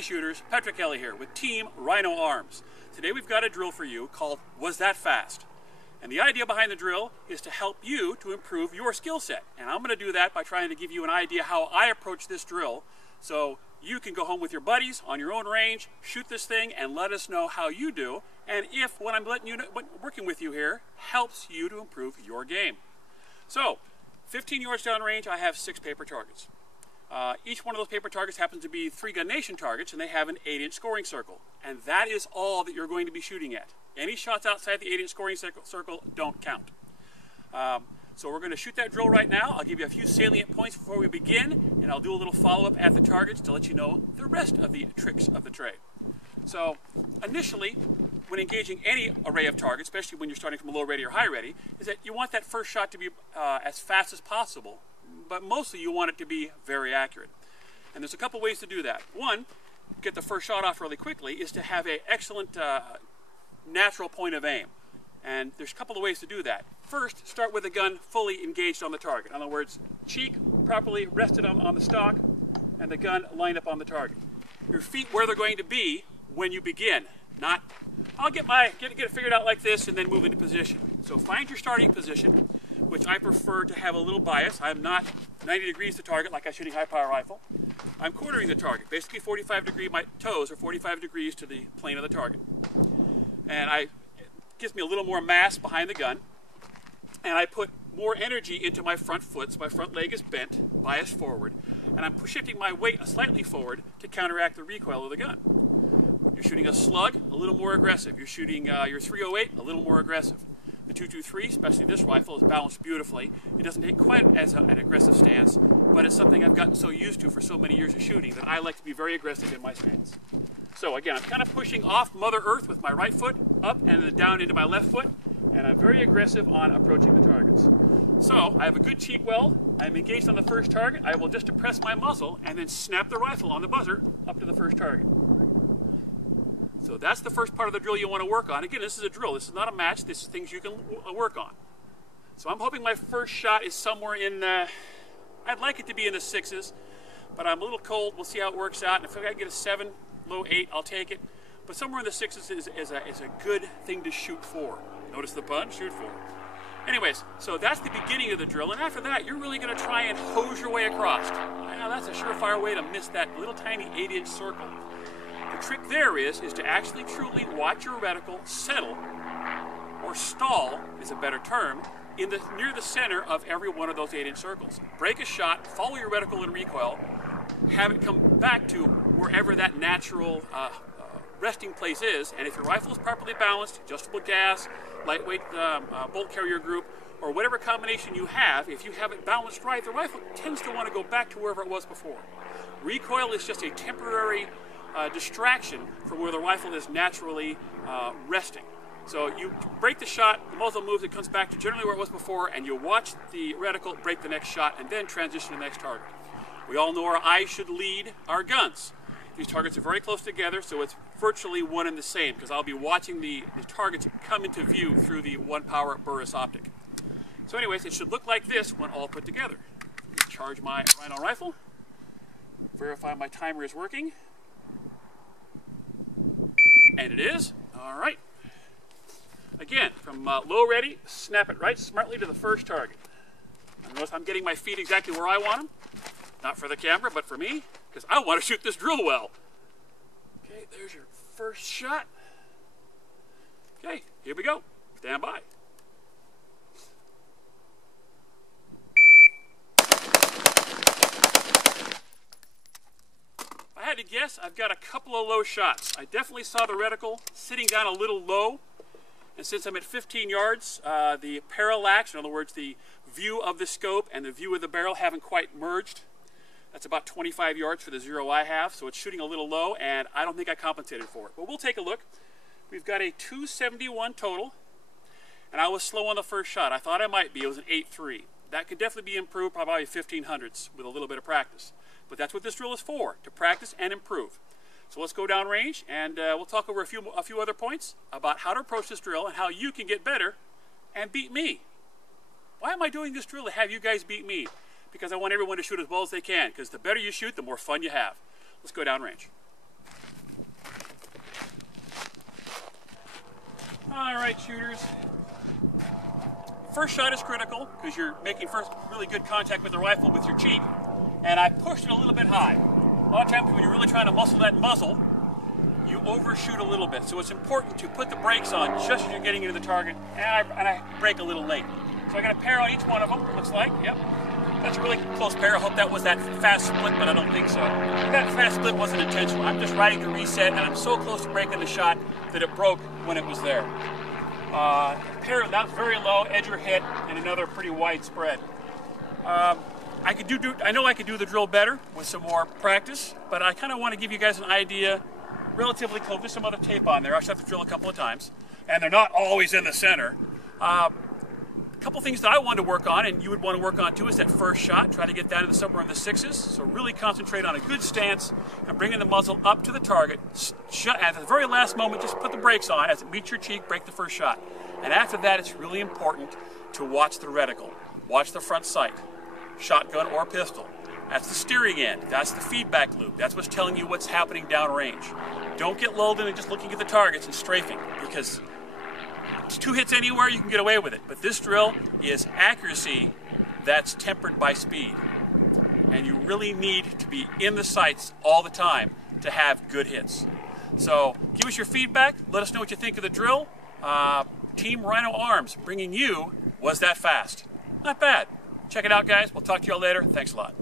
Hey shooters, Patrick Kelley here with Team Rhino Arms. Today we've got a drill for you called Was That Fast? And the idea behind the drill is to help you to improve your skill set. And I'm going to do that by trying to give you an idea how I approach this drill so you can go home with your buddies on your own range, shoot this thing, and let us know how you do. And if what I'm letting you know, working with you here helps you to improve your game. So, 15 yards downrange, I have 6 paper targets. Each one of those paper targets happens to be 3 Gun Nation targets, and they have an 8-inch scoring circle. And that is all that you're going to be shooting at. Any shots outside the 8-inch scoring circle don't count. So we're going to shoot that drill right now. I'll give you a few salient points before we begin, and I'll do a little follow-up at the targets to let you know the rest of the tricks of the trade. So initially, when engaging any array of targets, especially when you're starting from low ready or high ready, is that you want that first shot to be as fast as possible, but mostly you want it to be very accurate. And there's a couple ways to do that. One, get the first shot off really quickly, is to have an excellent natural point of aim. And there's a couple of ways to do that. First, start with the gun fully engaged on the target. In other words, cheek properly rested on the stock and the gun lined up on the target. Your feet where they're going to be when you begin. Not, I'll get it figured out like this and then move into position. So find your starting position, which I prefer to have a little bias. I'm not 90 degrees to target like I'm shooting high power rifle. I'm quartering the target. Basically 45 degrees, my toes are 45 degrees to the plane of the target. And it gives me a little more mass behind the gun. And I put more energy into my front foot, so my front leg is bent, biased forward. And I'm shifting my weight slightly forward to counteract the recoil of the gun. You're shooting a slug, a little more aggressive. You're shooting your 308, a little more aggressive. The 223, especially this rifle, is balanced beautifully. It doesn't take quite as an aggressive stance, but it's something I've gotten so used to for so many years of shooting that I like to be very aggressive in my stance. So again, I'm kind of pushing off Mother Earth with my right foot, up and then down into my left foot, and I'm very aggressive on approaching the targets. So I have a good cheek weld. I'm engaged on the first target. I will just depress my muzzle and then snap the rifle on the buzzer up to the first target. So that's the first part of the drill you want to work on. Again, this is a drill. This is not a match. This is things you can work on. So I'm hoping my first shot is somewhere in, I'd like it to be in the 6s, but I'm a little cold. We'll see how it works out. And if I can get a 7, low 8, I'll take it. But somewhere in the 6s is a good thing to shoot for. Notice the pun, shoot for. Anyways, so that's the beginning of the drill. And after that, you're really going to try and hose your way across. Now, that's a surefire way to miss that little tiny 8-inch circle. The trick there is to actually truly watch your reticle settle, or stall is a better term, near the center of every one of those 8-inch circles. Break a shot, follow your reticle and recoil, have it come back to wherever that natural resting place is, and if your rifle is properly balanced, adjustable gas, lightweight bolt carrier group, or whatever combination you have, if you have it balanced right, the rifle tends to want to go back to wherever it was before. Recoil is just a temporary distraction from where the rifle is naturally resting. So you break the shot, the muzzle moves, it comes back to generally where it was before, and you watch the reticle break the next shot and then transition to the next target. We all know our eyes should lead our guns. These targets are very close together, so it's virtually one and the same, because I'll be watching the targets come into view through the 1-power Burris optic. So anyways, it should look like this when all put together. Charge my Rhino rifle, verify my timer is working, and it is. All right. Again, from low ready, snap it right smartly to the first target. And notice I'm getting my feet exactly where I want them. Not for the camera, but for me, because I want to shoot this drill well. Okay, there's your first shot. Okay, here we go. Stand by. If I had to guess, I've got a couple of low shots. I definitely saw the reticle sitting down a little low. And since I'm at 15 yards, the parallax, in other words, the view of the scope and the view of the barrel haven't quite merged. That's about 25 yards for the 0 I have, so it's shooting a little low, and I don't think I compensated for it. But we'll take a look. We've got a 271 total, and I was slow on the first shot. I thought I might be. It was an 8.3. That could definitely be improved, probably 1500s with a little bit of practice. But that's what this drill is for, to practice and improve. So let's go downrange, and we'll talk over a few other points about how to approach this drill and how you can get better and beat me. Why am I doing this drill? To have you guys beat me. Because I want everyone to shoot as well as they can, because the better you shoot, the more fun you have. Let's go downrange. All right, shooters. First shot is critical because you're making first really good contact with the rifle with your cheek, and I pushed it a little bit high. A lot of times when you're really trying to muscle that muzzle, you overshoot a little bit. So it's important to put the brakes on just as you're getting into the target, and I brake a little late. So I got a pair on each one of them, it looks like. Yep. That's a really close pair. I hope that was that fast split, but I don't think so. That fast split wasn't intentional. I'm just riding the reset, and I'm so close to breaking the shot that it broke when it was there. Pair that was very low, edger hit, and another pretty wide spread. I know I could do the drill better with some more practice, but I kind of want to give you guys an idea relatively close. There's some other tape on there. I should have to drill a couple of times, and they're not always in the center. A couple things that I wanted to work on, and you would want to work on too, is that first shot. Try to get that into somewhere in the 6s. So really concentrate on a good stance and bringing the muzzle up to the target. At the very last moment, just put the brakes on. As it meets your cheek, break the first shot. And after that, it's really important to watch the reticle. Watch the front sight, shotgun or pistol. That's the steering end. That's the feedback loop. That's what's telling you what's happening downrange. Don't get lulled into just looking at the targets and strafing, because 2 hits anywhere, you can get away with it. But this drill is accuracy that's tempered by speed. And you really need to be in the sights all the time to have good hits. So give us your feedback. Let us know what you think of the drill. Team Rhino Arms bringing you Was That Fast? Not bad. Check it out, guys. We'll talk to you all later. Thanks a lot.